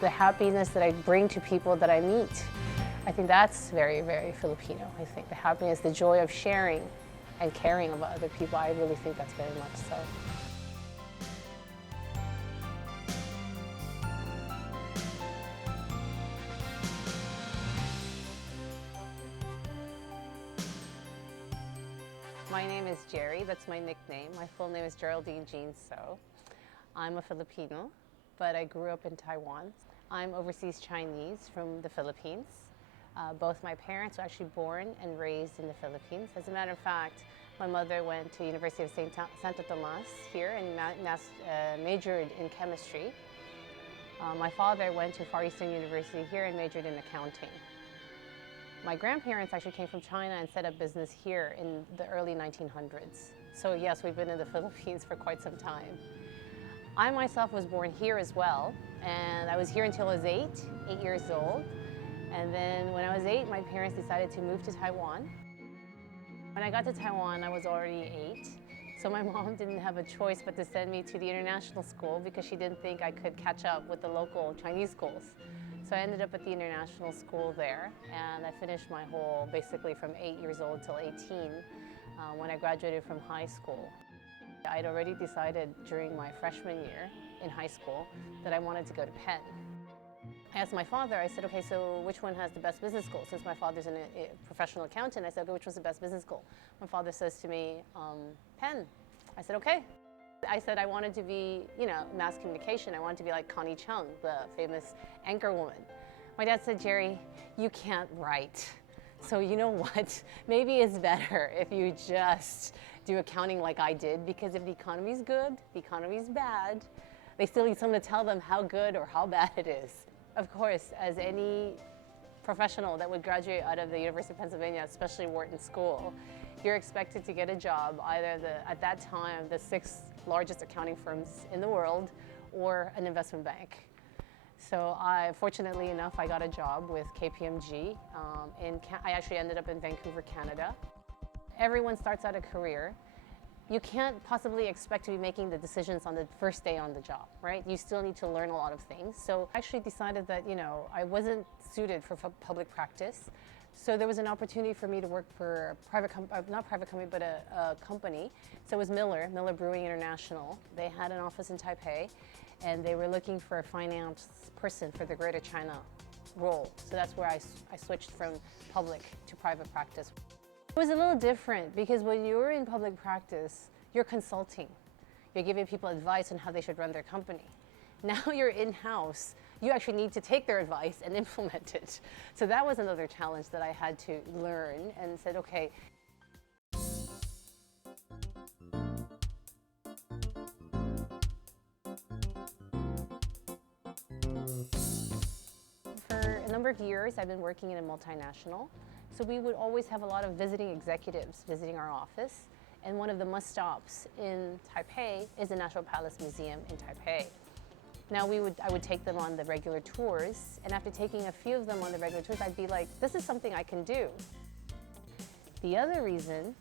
the happiness that I bring to people that I meet. I think that's very, very Filipino. I think the happiness, the joy of sharing and caring about other people, I really think that's very much so. My name is Jerri, that's my nickname. My full name is Geraldine Jean So. I'm a Filipino, but I grew up in Taiwan. I'm overseas Chinese from the Philippines. Both my parents were actually born and raised in the Philippines. As a matter of fact, my mother went to University of Santo Tomas here and majored in chemistry. My father went to Far Eastern University here and majored in accounting. My grandparents actually came from China and set up business here in the early 1900s. So yes, we've been in the Philippines for quite some time. I myself was born here as well, and I was here until I was 8 years old. And then when I was 8, my parents decided to move to Taiwan. When I got to Taiwan, I was already 8. So my mom didn't have a choice but to send me to the international school because she didn't think I could catch up with the local Chinese schools. So I ended up at the international school there, and I finished my whole, basically from 8 years old till 18 when I graduated from high school. I'd already decided during my freshman year in high school that I wanted to go to Penn. I asked my father, I said, okay, so which one has the best business school? Since my father's a professional accountant, I said, okay, which one's the best business school? My father says to me, Penn. I said, okay. I said I wanted to be, mass communication. I wanted to be like Connie Chung, the famous anchor woman. My dad said, Jerri, you can't write. So you know what? Maybe it's better if you just do accounting like I did, because if the economy's good, the economy's bad, they still need someone to tell them how good or how bad it is. Of course, as any professional that would graduate out of the University of Pennsylvania, especially Wharton School, you're expected to get a job, either at that time, the 6 largest accounting firms in the world, or an investment bank. So fortunately enough, I got a job with KPMG. I actually ended up in Vancouver, Canada. Everyone starts out a career. You can't possibly expect to be making the decisions on the first day on the job, right? You still need to learn a lot of things. So I actually decided that, I wasn't suited for public practice. So there was an opportunity for me to work for a company. So it was Miller Brewing International. They had an office in Taipei, and they were looking for a finance person for the Greater China role. So that's where I switched from public to private practice. It was a little different because when you're in public practice, you're consulting. You're giving people advice on how they should run their company. Now you're in-house. You actually need to take their advice and implement it. So that was another challenge that I had to learn, and said, okay. For a number of years, I've been working in a multinational. So we would always have a lot of visiting executives visiting our office. And one of the must-stops in Taipei is the National Palace Museum in Taipei. Now I would take them on the regular tours, and after taking a few of them on the regular tours, I'd be like, this is something I can do. The other reason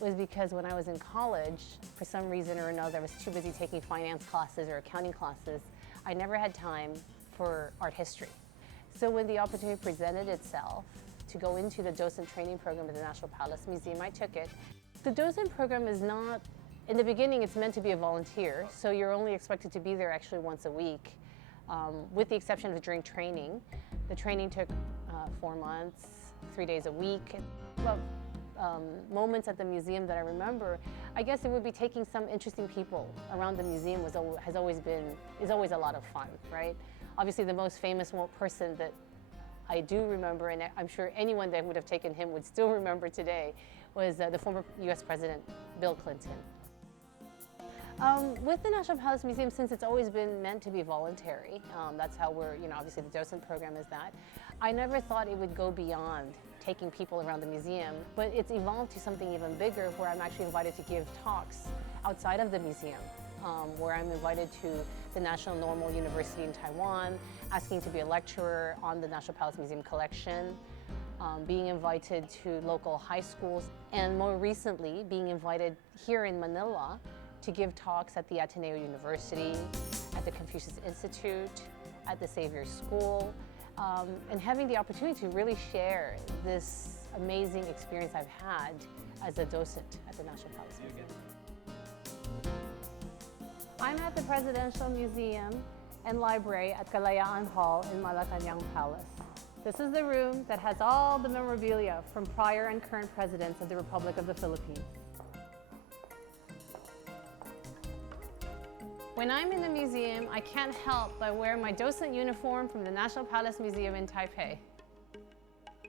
was because when I was in college, for some reason or another, I was too busy taking finance classes or accounting classes. I never had time for art history. So when the opportunity presented itself to go into the docent training program at the National Palace Museum, I took it. The docent program is not, in the beginning, it's meant to be a volunteer, so you're only expected to be there actually once a week, with the exception of during training. The training took 4 months, 3 days a week. Well, moments at the museum that I remember, I guess it would be taking some interesting people around the museum is always a lot of fun, right? Obviously, the most famous person that I do remember, and I'm sure anyone that would have taken him would still remember today, was the former US President, Bill Clinton. With the National Palace Museum, since it's always been meant to be voluntary, that's how we're, obviously the docent program is that, I never thought it would go beyond taking people around the museum, but it's evolved to something even bigger where I'm actually invited to give talks outside of the museum, where I'm invited to the National Normal University in Taiwan, asking to be a lecturer on the National Palace Museum collection, being invited to local high schools, and more recently being invited here in Manila to give talks at the Ateneo University, at the Confucius Institute, at the Savior School, and having the opportunity to really share this amazing experience I've had as a docent at the National Palace Museum. I'm at the Presidential Museum and Library at Kalayaan Hall in Malacanang Palace. This is the room that has all the memorabilia from prior and current presidents of the Republic of the Philippines. When I'm in the museum, I can't help but wear my docent uniform from the National Palace Museum in Taipei.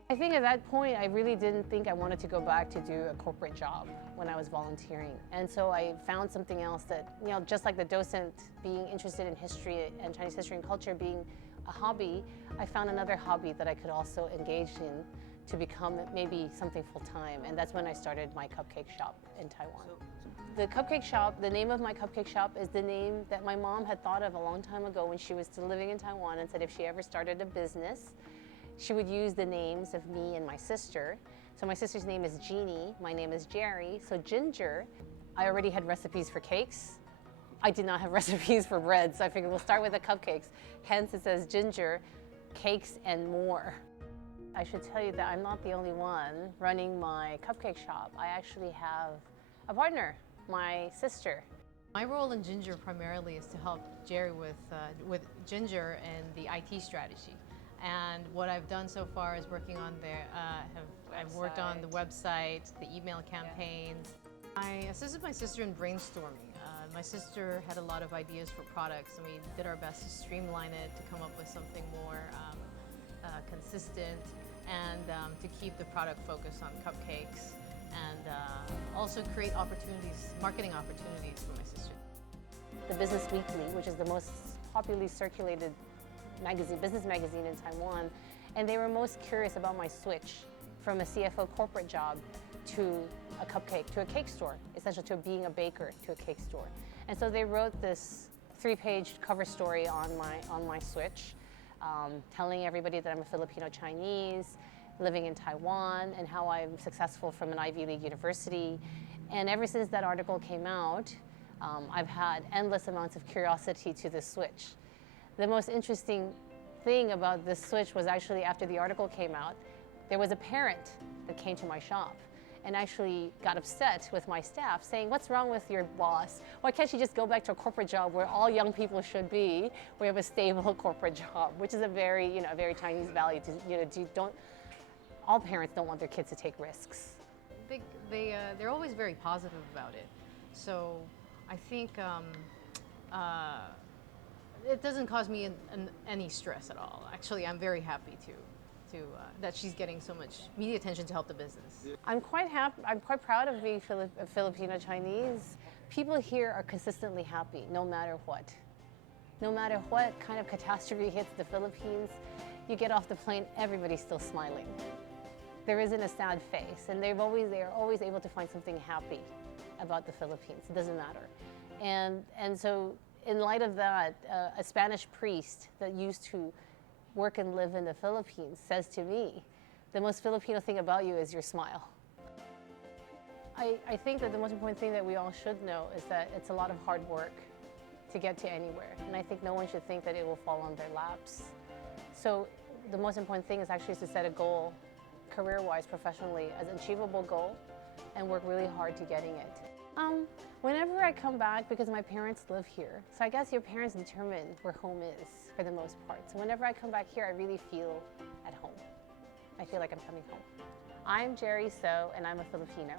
I think at that point, I really didn't think I wanted to go back to do a corporate job when I was volunteering. And so I found something else that, just like the docent being interested in history and Chinese history and culture being a hobby, I found another hobby that I could also engage in to become maybe something full-time. And that's when I started my cupcake shop in Taiwan. The cupcake shop, the name of my cupcake shop is the name that my mom had thought of a long time ago when she was still living in Taiwan, and said if she ever started a business, she would use the names of me and my sister. So my sister's name is Jeannie, my name is Jerri. So Ginger, I already had recipes for cakes. I did not have recipes for bread, so I figured we'll start with the cupcakes. Hence it says Ginger, cakes and more. I should tell you that I'm not the only one running my cupcake shop. I actually have a partner, my sister. My role in Ginger primarily is to help Jerri with Ginger and the IT strategy. And what I've done so far is working on I've worked on the website, the email campaigns. I assisted my sister in brainstorming. My sister had a lot of ideas for products, and we did our best to streamline it, to come up with something more consistent, and to keep the product focused on cupcakes, and also create opportunities, marketing opportunities for my sister. The Business Weekly, which is the most popularly circulated business magazine in Taiwan, and they were most curious about my switch from a CFO corporate job to a cake store, essentially to being a baker to a cake store. And so they wrote this 3-page cover story on my switch, telling everybody that I'm a Filipino Chinese living in Taiwan and how I'm successful from an Ivy League university. And ever since that article came out, I've had endless amounts of curiosity to this switch. The most interesting thing about this switch was actually after the article came out, there was a parent that came to my shop and actually got upset with my staff, saying, "What's wrong with your boss? Why can't she just go back to a corporate job where all young people should be? We have a stable corporate job," which is a very, very Chinese value. All parents don't want their kids to take risks. They're always very positive about it. So I think it doesn't cause me any stress at all. Actually, I'm very happy that she's getting so much media attention to help the business. I'm quite happy. I'm quite proud of being a Filipino Chinese. People here are consistently happy, no matter what. No matter what kind of catastrophe hits the Philippines, you get off the plane, everybody's still smiling. There isn't a sad face, and they are always able to find something happy about the Philippines. It doesn't matter. And so in light of that, a Spanish priest that used to work and live in the Philippines says to me, the most Filipino thing about you is your smile. I think that the most important thing that we all should know is that it's a lot of hard work to get to anywhere. And I think no one should think that it will fall on their laps. So the most important thing is actually to set a goal, career-wise, professionally, as an achievable goal, and work really hard to getting it. Whenever I come back, because my parents live here, so I guess your parents determine where home is for the most part. So whenever I come back here, I really feel at home. I feel like I'm coming home. I'm Jerri So, and I'm a Filipino.